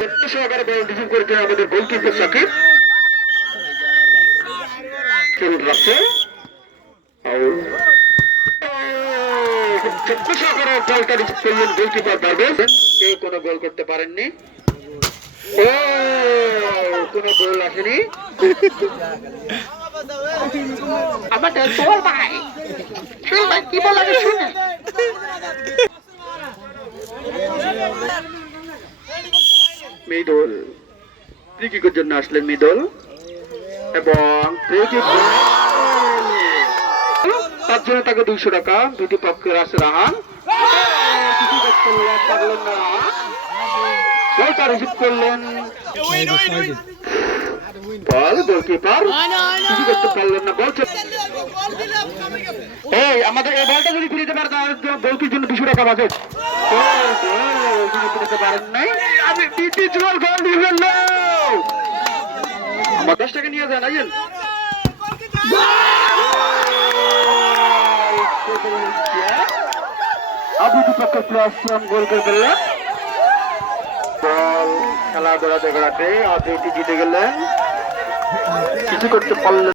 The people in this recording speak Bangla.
সহকারে বল রিসিভ করেছেন আমাদের গোলকিপার সাকিব রাখছে ছোট্ট সহকারে বলটা রিসিভ করলেন গোলকিপার পারভেজ। কেউ কোনো গোল করতে পারেননি। ও কোনো গোল আসেনি। আমাদের বল ভাই কি বল আগে শুনে মৃদুল ফ্রি কিকের জন্য আসলেন মৃদুল এবং তার জন্য তাকে 200 টাকা। দুটি পক্ষের আছে রাহান পারলেন না বলটা রিসিভ করলেন বল গোলকিপার কিছু করতে পারলেন না। বল এই আমাদের এই বলটা যদি ফিরিতে পারে তাহলে গোলকির জন্য 200 টাকা বাজেট ফিরিতে পারেন নাই। আমি গোল দিয়ে ফেললো আমার 10 টাকা নিয়ে যান আইন আপনি দুপক্ষের প্লেয়ার গোল করে ফেললেন। বল খেলা বেড়াতে বেড়াতে আপনি জিতে গেলেন কিছু করতে পারলেন।